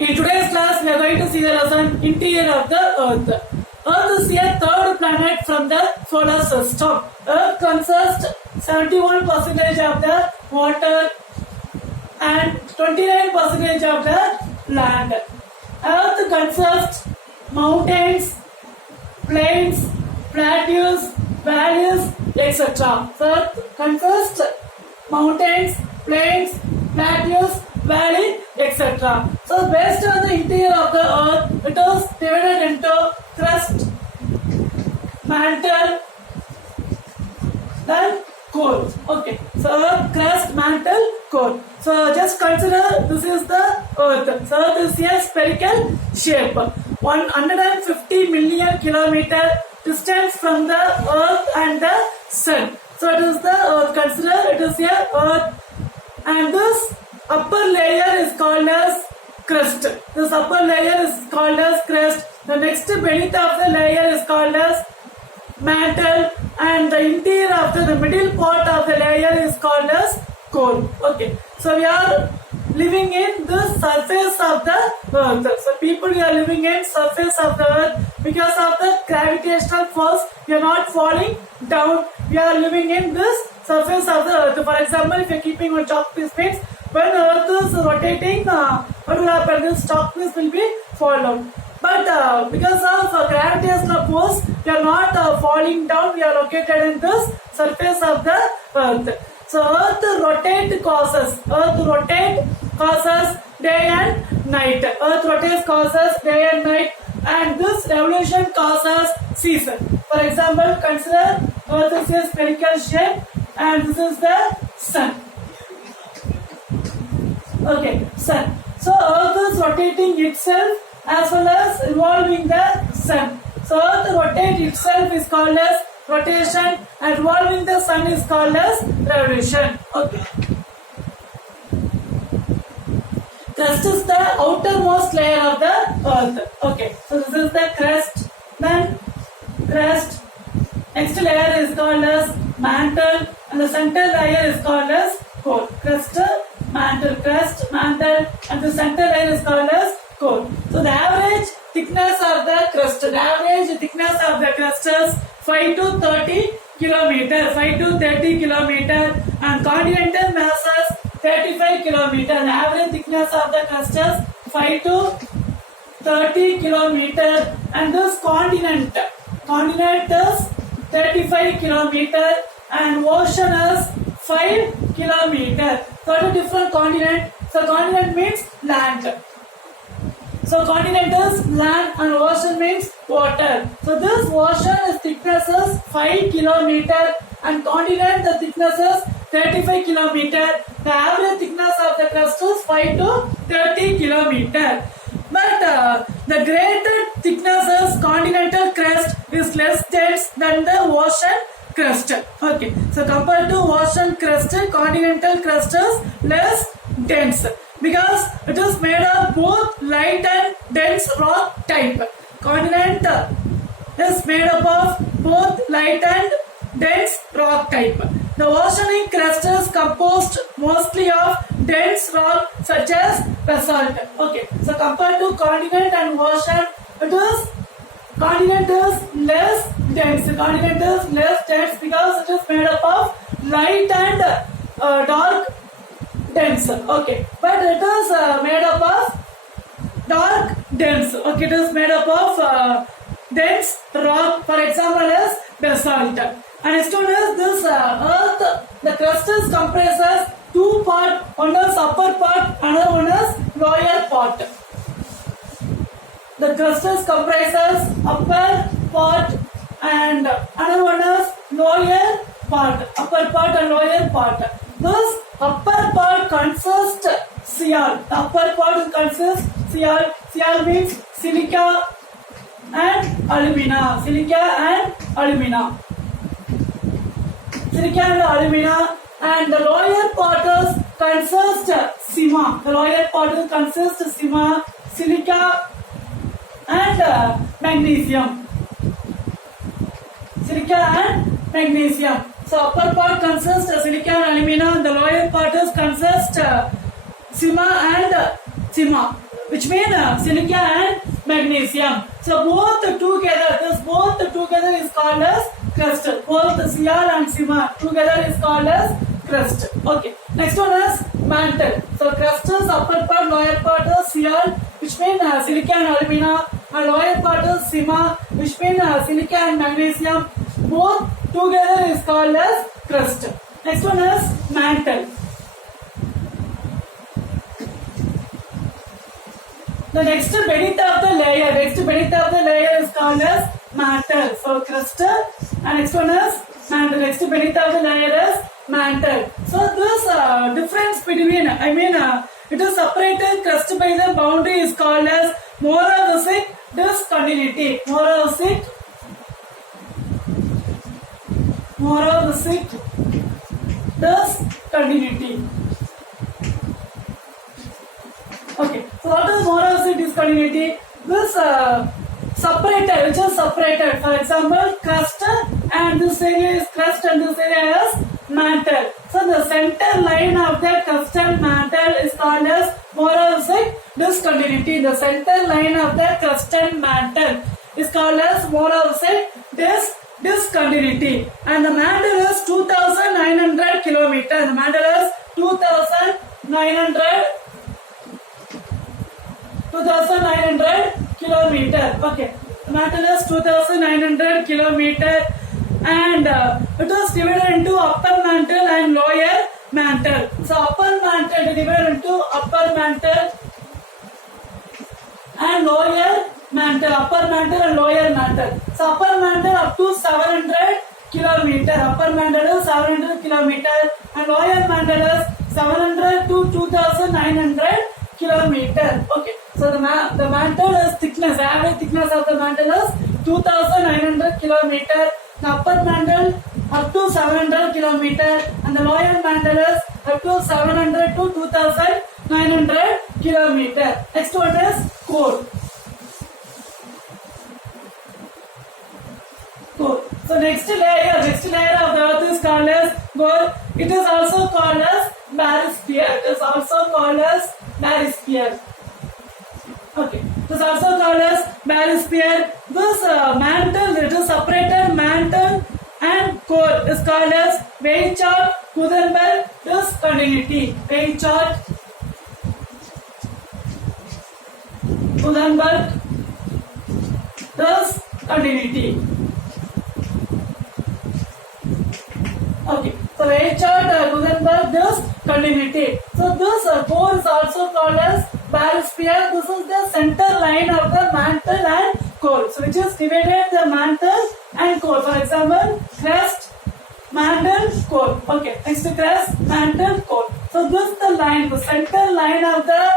In today's class, we are going to see the lesson interior of the Earth. Earth is a third planet from the solar system. Earth consists 71% of the water and 29% of the land. Earth consists mountains, plains, plateaus, valleys, etc. So Earth consists mountains, plains, plateaus, valley, etc. So based on the interior of the Earth, it is divided into crust, mantle, then core. Okay. So Earth, crust, mantle, core. So just consider this is the Earth. So Earth is a spherical shape. 150 million kilometer distance from the Earth and the Sun. So it is the Earth. Consider it is a Earth, and this upper layer is called as crust. This upper layer is called as crust. The next beneath of the layer is called as mantle, and the interior of the middle part of the layer is called as core. Okay. So we are living in the surface of the Earth. So people are living in surface of the Earth because of the gravitational force. We are not falling down. We are living in this surface of the Earth. For example, if you are keeping on chalk piece means when Earth is rotating, what will happen? This chalk piece will be fall down. But because of gravitational force, we are not falling down. We are located in this surface of the Earth. So Earth rotate causes day and night. Earth rotates causes day and night, and this revolution causes season. For example, consider Earth is a spherical shape, and this is the Sun. Okay, Sun. So Earth is rotating itself as well as revolving the Sun. So Earth rotates itself is called as rotation, and revolving the Sun is called as revolution. Okay. Crust is the outermost layer of the Earth. Okay. So this is the crust. Then crust. Next layer is called as mantle, and the center layer is called as core. Crust, mantle, and the center layer is called as core. So the average thickness of the crust, is 5 to 30 kilometer, and continental masses 35 kilometer. The average thickness of the crust is 5 to 30 kilometer, and this continent is 35 kilometer, and ocean is 5 kilometer. So a different continent. So continent means land. So continent is land, and ocean means water. So this ocean is thickness is 5 kilometer, and continent the thickness is 35 kilometer. The average thickness of the crust is 5 to 30 kilometer. But the greater thickness is continental crust is less dense than the ocean crust. Okay. So compared to ocean crust, continental crust is less dense, because it is made of both light and dense rock type. Continent is made up of both light and dense rock type. The oceanic crust is composed mostly of dense rock such as basalt. Okay, so compared to continent and ocean, continent is less dense. Continent is less dense because it is made up of light and dark dense. Okay, but it is made up of dark dense. Okay, it is made up of dense rock. For example, is basalt. And next one is this Earth. The crust is comprises two parts. One is upper part, another one is lower part. The crust is comprises upper part, and another one is lower part. Upper part and lower part. This upper part consists Cl. The upper part consists Cl. Cl means silica and alumina. And the lower part consists Sima. The lower part consists Sima, silica, and magnesium. So upper part consists silica and alumina, and the lower part consists Sima and Sima. which mean silica and magnesium. So both together, is called as crust. Both Cl and Sima together is called as crust. Okay. Next one is mantle. So crust is upper part, lower part is Cl, which mean silica and alumina, and lower part is Sima, which mean silica and magnesium. Both together is called as crust. Next one is mantle. The next beneath of the layer is called as mantle. So crust, and next one is mantle. Next beneath of the layer is mantle. So this difference between, it is separated crust by the boundary is called as moravisic discontinuity. Moravisic discontinuity. Okay, so what is moravisic discontinuity? This separated, which is separated. For example, crust and this area is crust and this area is mantle. So the center line of the crust and mantle is called as moravisic discontinuity. The center line of the crust and mantle is called as moravisic discontinuity. And the mantle is 2,900 kilometer. The mantle is 2,900 kilometer. Okay, the mantle is 2,900 kilometer, and it is divided into upper mantle and lower mantle. So upper mantle divided into upper mantle and lower mantle. Upper mantle and lower mantle. So upper mantle up to 700 kilometer. Upper mantle is 700 kilometer, and lower mantle is 700 to 2,900 kilometer. Okay, so the mantle is thickness, average thickness of the mantle is 2,900 kilometer. The upper mantle up to 700 kilometer, and the lower mantle is up to 700 to 2,900 kilometer. Next one is core. So next layer of the earth is called as core. It is also called as barosphere. Okay, it is also called as barosphere. This mantle, it is separated mantle and core, is called as Weizsäcker-Gutenberg discontinuity. Weizsäcker-Gutenberg discontinuity. Okay, so Weizsäcker-Gutenberg discontinuity. So this core is also called as barosphere. This is the center line of the mantle and core, so which is divided the mantle and core. For example, crust, mantle, core. Okay, next to crust, mantle, core. So this is the line, the center line of the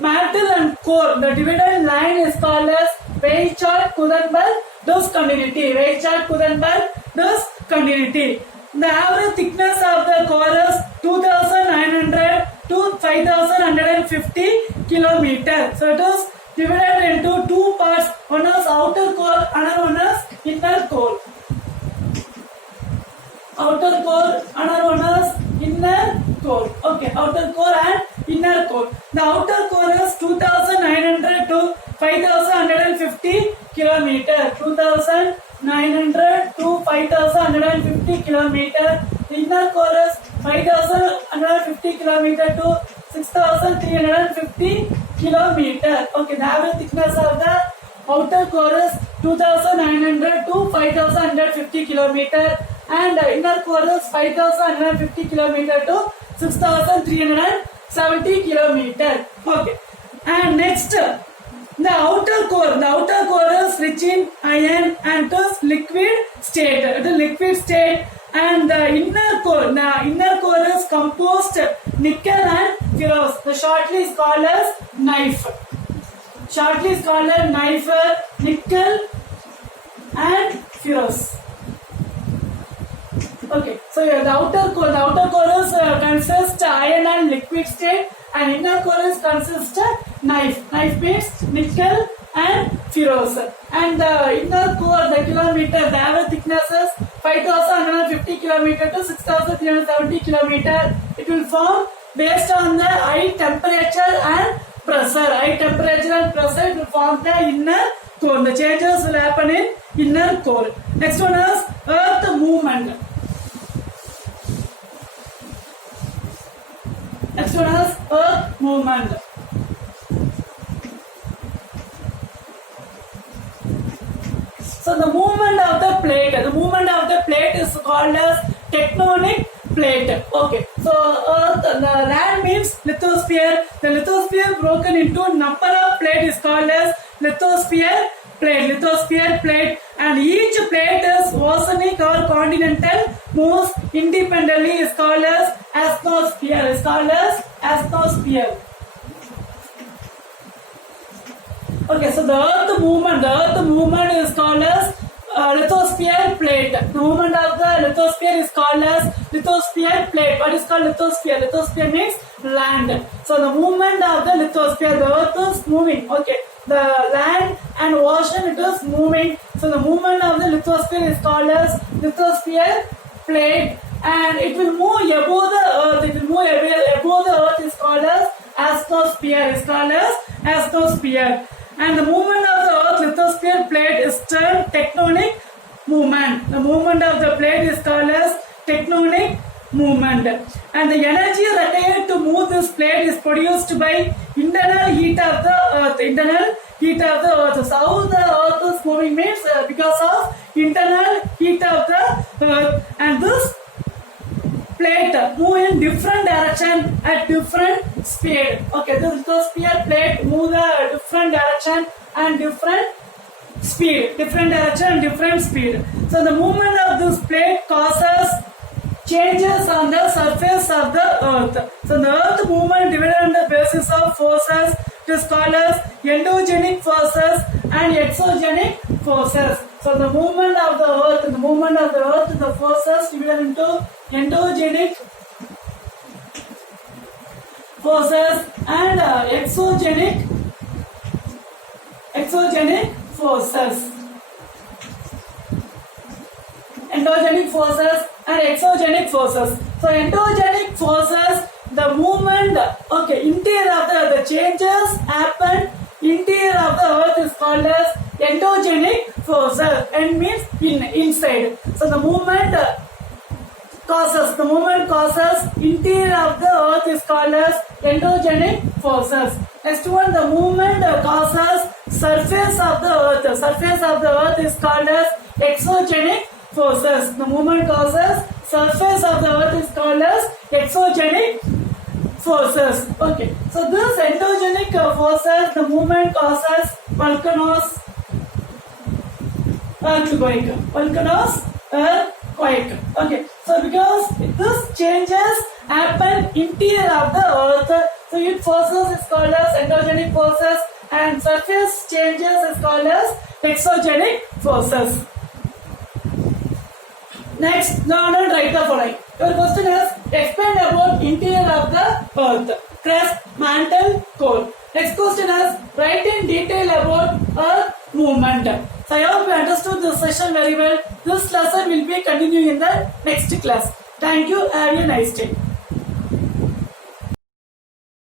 mantle and core. The divided line is called as Weizsäcker-Gutenberg discontinuity. Weizsäcker-Gutenberg discontinuity. The average thickness of the core is 2,900 to 5,150 kilometer. So it is divided into two parts. One is outer core, another one is inner core. Outer core, another one is inner core. Okay, outer core and inner core. The outer core is 2,900 to 5,150 kilometer. 2,900 to 5,150 kilometer. The inner core is 5,150 kilometer to 6,350 kilometer. Okay, the average thickness of the outer core is 2,900 to 5,150 kilometer, and inner core is 5,150 kilometer to 6,370 kilometer. Okay, and next, the outer core is rich in iron and it is liquid state. And the inner core is composed nickel and ferrous. The shortly is called as knife. Nickel and ferrous. Okay, so the outer core is consists iron and liquid state, and inner core is consists knife. Knife means nickel and ferrous. And the inner core, the kilometer, the average thickness is 5,150 kilometer to 6,370 kilometer. It will form based on the high temperature and pressure. high temperature and pressure, it will form the inner core. The changes will happen in inner core. Next one is earth movement. Next one is earth movement. So the movement of the plate is called as tectonic plate. Okay, so earth, the land means lithosphere. The lithosphere broken into number of plate is called as lithosphere plate, and each plate is oceanic or continental, moves independently, is called as asthenosphere. Okay, so the earth movement is called as lithosphere plate. The movement of the lithosphere is called as lithosphere plate. What is called lithosphere? Lithosphere means land. So the movement of the lithosphere, the earth is moving. Okay, the land and ocean, it is moving. So the movement of the lithosphere is called as lithosphere plate, and it will move above the earth. It will move above the earth is called as asthenosphere. And the movement of the earth lithosphere plate is termed tectonic movement. The movement of the plate is called as tectonic movement. And the energy required to move this plate is produced by internal heat of the earth. So how the earth is moving means because of internal heat of the earth, and this plate move in different direction at different speed. Okay, the lithosphere plate move the different direction and different speed. So the movement of this plate causes changes on the surface of the earth. So the earth movement divided on the basis of forces, it is called as endogenic forces and exogenic forces. So the movement of the earth, the forces divided into endogenic forces and exogenic forces. Endogenic forces and exogenic forces. So endogenic forces, the movement, interior of the changes happen interior of the earth is called as endogenic forces, and means inside. So the movement causes interior of the earth is called as endogenic forces. Next one, the movement causes surface of the earth. Surface of the earth is called as exogenic forces. The movement causes surface of the earth is called as exogenic forces. Okay, so this endogenic forces, the movement causes volcanoes, earthquake. Okay, so because this changes happen interior of the earth, so it forces is called as endogenic forces, and surface changes is called as exogenic forces. Next, learn and write the following. Your question is, explain about interior of the earth, crust, mantle, core. Next question is, write in detail about earth movement. So I hope you understood this session very well. This lesson will be continuing in the next class. Thank you. Have a nice day.